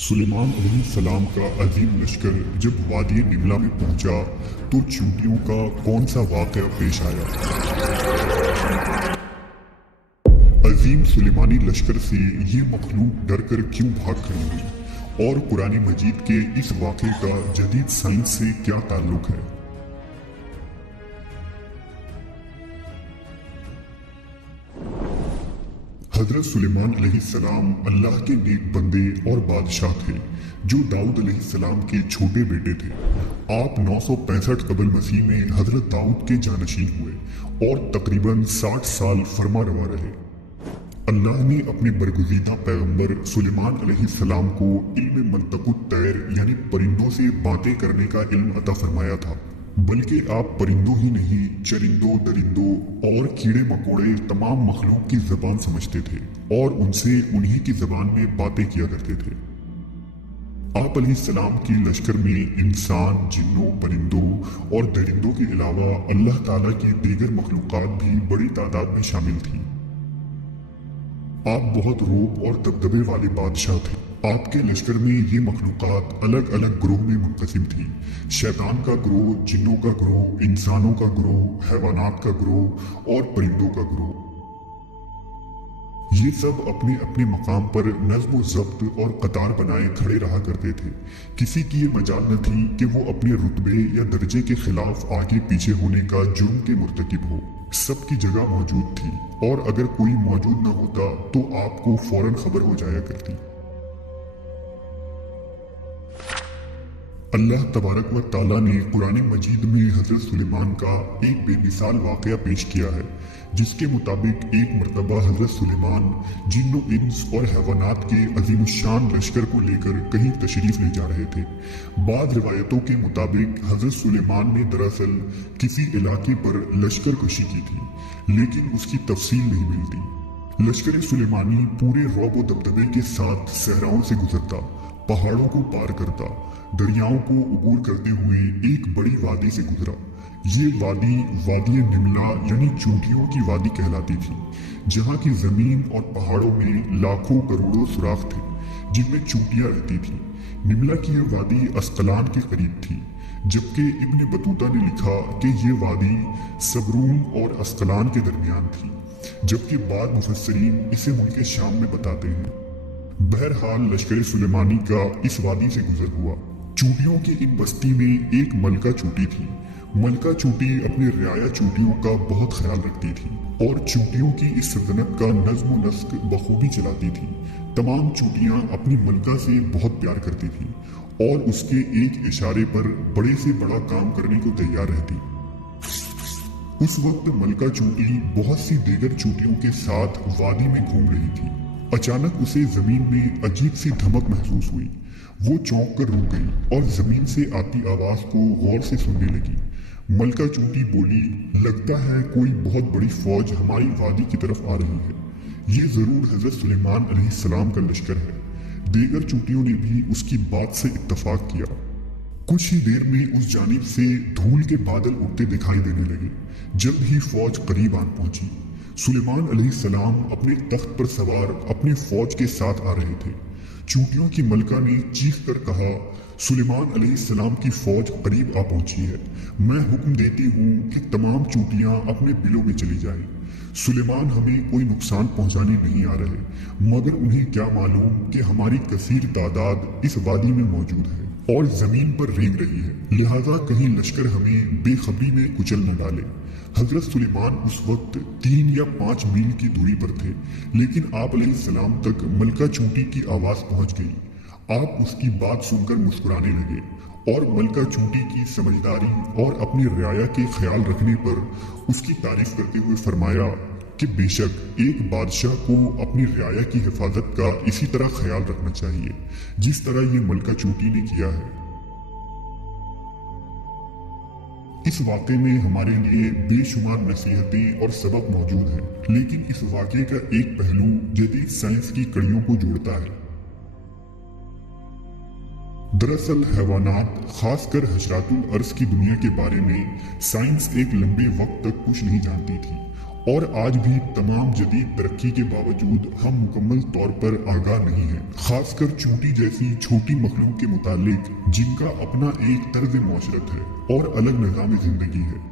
सुलेमान अलैहिस्सलाम का अजीम लश्कर जब वादी निमला में पहुंचा तो चींटियों का कौन सा वाक़या पेश आया। अजीम सुलेमानी लश्कर से ये मखलूक डर कर क्यों भाग खड़ी हुई और कुरान मजीद के इस वाक़े का जदीद साइंस से क्या ताल्लुक है। हजरत सुलेमान अलैहिस्सलाम अल्लाह के नेक बंदे और बादशाह थे जो दाऊद अलैहिस्सलाम के छोटे बेटे थे। आप 965 कबल मसीह में हजरत दाऊद के जानशीन हुए और तकरीबन 60 साल फरमा रवा रहे। अल्लाह ने अपने बरगुज़ीदा पैगंबर सुलेमान अलैहिस्सलाम को इल्म मंतकुत तैर यानी परिंदों से बातें करने का इल्म अता फरमाया था। बल्कि आप परिंदों ही नहीं, चरिंदों, दरिंदों और कीड़े मकोड़े तमाम मखलूक की जबान समझते थे और उनसे उन्हीं की जबान में बातें किया करते थे। आप अलैहिस्सलाम की लश्कर में इंसान, जिन्नों, परिंदों और दरिंदों के अलावा अल्लाह ताला की दीगर मखलूकात भी बड़ी तादाद में शामिल थी। आप बहुत रोब और दबदबे वाले बादशाह थे। आपके लश्कर में ये मखलूकात अलग अलग ग्रोह में मुनक़सिम थी। शैतान का ग्रोह, जिन्नों का ग्रोह, इंसानों का ग्रोह, हैवानात का ग्रोह और परिंदों का ग्रोह। ये सब अपने अपने मकाम पर नज़्म व ज़ब्त और कतार बनाए खड़े रहा करते थे। किसी की ये मजाल न थी कि वो अपने रुतबे या दर्जे के खिलाफ आगे पीछे होने का जुर्म के मुर्तकिब हो। सबकी जगह मौजूद थी और अगर कोई मौजूद न होता तो आपको फौरन खबर हो जाया करती। अल्लाह तबारक व ताला ने कुरान मजीद में हजरत सुलेमान का एक बेमिसाल वाक़या पेश किया है, जिसके मुताबिक एक मरतबा हजरत सुलेमान जिन्नो, इंस और हैवानात के अजीमुशान लश्कर को लेकर कहीं तशरीफ ले जा रहे थे। बाद रिवायतों के मुताबिक हजरत सुलेमान ने दरअसल किसी इलाके पर लश्कर कशी की थी, लेकिन उसकी तफसील नहीं मिलती। लश्कर सुलेमानी पूरे रौब व दबदबे के साथ सहराओं से गुजरता, पहाड़ों को पार करता, दरियाओं को उबूर करते हुए एक बड़ी वादी से गुजरा। ये वादी वादी निमला यानी चूंटियों की वादी कहलाती थी, जहाँ की जमीन और पहाड़ों में लाखों करोड़ों सुराख थे जिनमें चूंटियां रहती थी। निमला की यह वादी अस्कलान के करीब थी, जबकि इब्न बतूता ने लिखा कि ये वादी सबरून और अस्कलान के दरमियान थी, जबकि बाद मुफस्सरीन इसे मुल्क शाम में बताते हैं। बहरहाल लश्कर सुलेमानी का इस वादी से गुजर हुआ। चूटियों की इन बस्ती में एक मलका चूटी थी। मलका चूटी अपने रियाया चूटियों का बहुत ख्याल रखती थी और चूटियों की इस सल्तनत का नज़्म व नस्क बखूबी चलाती थी। तमाम चूटियां अपनी मलका से बहुत प्यार करती थी और उसके एक इशारे पर बड़े से बड़ा काम करने को तैयार रहती। उस वक्त मलका चूटी बहुत सी दीगर चूटियों के साथ वादी में घूम रही थी। अचानक उसे जमीन में अजीब सी धमक महसूस हुई। वो चौंक कर रुक गई और जमीन से आती आवाज को गौर से सुनने लगी। मलका चूटी बोली, लगता है कोई बहुत बड़ी फौज हमारी वादी की तरफ आ रही है। ये जरूर हजरत सुलेमान अलैहिस्सलाम का लश्कर है। दीगर चूटियों ने भी उसकी बात से इत्तफाक किया। कुछ ही देर में उस जानिब से धूल के बादल उड़ते दिखाई देने लगे। जल्द ही फौज करीब आन पहुंची। सुलेमान अलैहिस्सलाम अपने तख्त पर सवार अपनी फौज के साथ आ रहे थे। चूटियों की मलका ने चीख कर कहा, सुलेमान अलैहिस्सलाम की फौज करीब आ पहुंची है। मैं हुक्म देती हूँ कि तमाम चूटियां अपने बिलों में चली जाएं। सुलेमान हमें कोई नुकसान पहुंचाने नहीं आ रहे, मगर उन्हें क्या मालूम कि हमारी कसीर तादाद इस वादी में मौजूद है और जमीन पर रेंग रही है, लिहाजा कहीं लश्कर हमें बेखबरी में कुचल न डाले। हजरत सुलेमान उस वक्त 3 या 5 मील की दूरी पर थे, लेकिन आप अलैहिस्सलाम तक मलका चूंटी की आवाज पहुंच गई। आप उसकी बात सुनकर मुस्कुराने लगे और मलका चूंटी की समझदारी और अपनी रियाया के ख्याल रखने पर उसकी तारीफ करते हुए फरमाया कि बेशक एक बादशाह को अपनी रियाया की हिफाजत का इसी तरह ख्याल रखना चाहिए जिस तरह ये मलका चूंटी ने किया है। इस वाक़े में हमारे लिए बेशुमार नसीहतें और सबक मौजूद हैं, लेकिन इस वाक़े का एक पहलू जदीद साइंस की कड़ियों को जोड़ता है। दरअसल हैवानात, खासकर हशरातुल अर्ज़ की दुनिया के बारे में साइंस एक लंबे वक्त तक कुछ नहीं जानती थी और आज भी तमाम जदीद तरक्की के बावजूद हम मुकम्मल तौर पर आगाह नहीं हैं, खासकर चूंटी जैसी छोटी मखलूक के मुतालिक जिनका अपना एक तर्ज मुआशरत है और अलग निज़ाम जिंदगी है।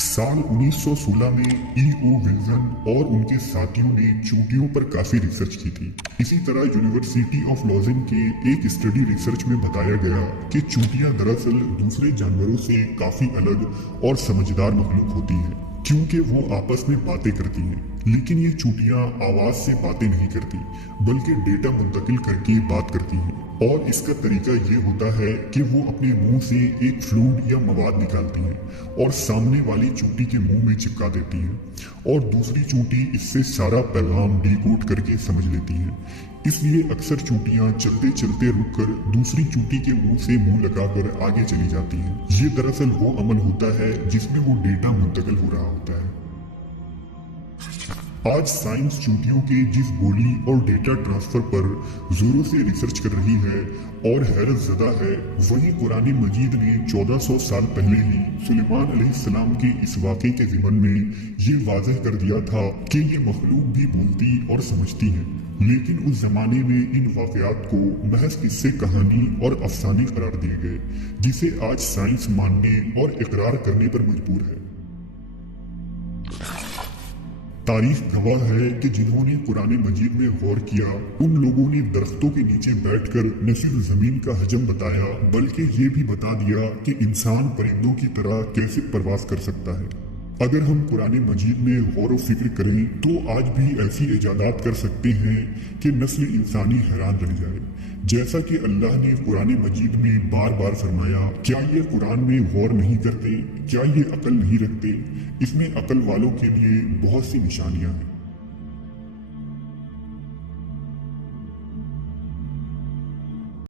साल 1916 में E.O. विल्सन और उनके साथियों ने चूंटियों पर काफी रिसर्च की थी। इसी तरह यूनिवर्सिटी ऑफ लॉजेन के एक स्टडी रिसर्च में बताया गया कि चूंटियां दरअसल दूसरे जानवरों से काफी अलग और समझदार मखलूक होती हैं, क्योंकि वो आपस में बातें करती हैं। लेकिन ये चूंटियां आवाज से बातें नहीं करती, बल्कि डेटा मुंतकिल करके बात करती हैं। और इसका तरीका ये होता है कि वो अपने मुंह से एक फ्लूइड या मवाद निकालती हैं और सामने वाली चूंटी के मुंह में चिपका देती हैं और दूसरी चूंटी इससे सारा पैगाम डिकोड करके समझ लेती हैं। इसलिए अक्सर चूंटियां चलते चलते रुककर दूसरी चूंटी के मुंह से मुंह लगाकर आगे चली जाती हैं। ये दरअसल वो अमल होता है जिसमें वो डेटा मुंतकिल हो रहा होता है। आज साइंस चूंटियों के जिस बोली और डेटा ट्रांसफर पर जोरों से रिसर्च कर रही है और हैरत ज़दा है, वहीं कुरान मजीद ने 1400 साल पहले ही सुलेमान अलैहिस्सलाम के इस वाक़े के ज़िमन में ये वाज़ह कर दिया था कि ये मखलूक भी बोलती और समझती हैं। लेकिन उस जमाने में इन वाक़यात को महज किस्से कहानी और अफसाने करार दिए गए, जिसे आज साइंस मानने और इकरार करने पर मजबूर है। तारीख गवाह है कि जिन्होंने कुरान मजीद में गौर किया, उन लोगों ने दरख्तों के नीचे बैठकर न सिर्फ जमीन का हजम बताया, बल्कि ये भी बता दिया कि इंसान परिंदों की तरह कैसे परवास कर सकता है। अगर हम कुरान मजीद में गौर व फिक्र करें तो आज भी ऐसी इजादात कर सकते हैं कि नस्ल इंसानी हैरान रह जाए। जैसा कि अल्लाह ने कुरान मजीद में बार बार फरमाया, क्या ये कुरान में गौर नहीं करते, क्या ये अकल नहीं रखते? इसमें अकल वालों के लिए बहुत सी निशानियां हैं।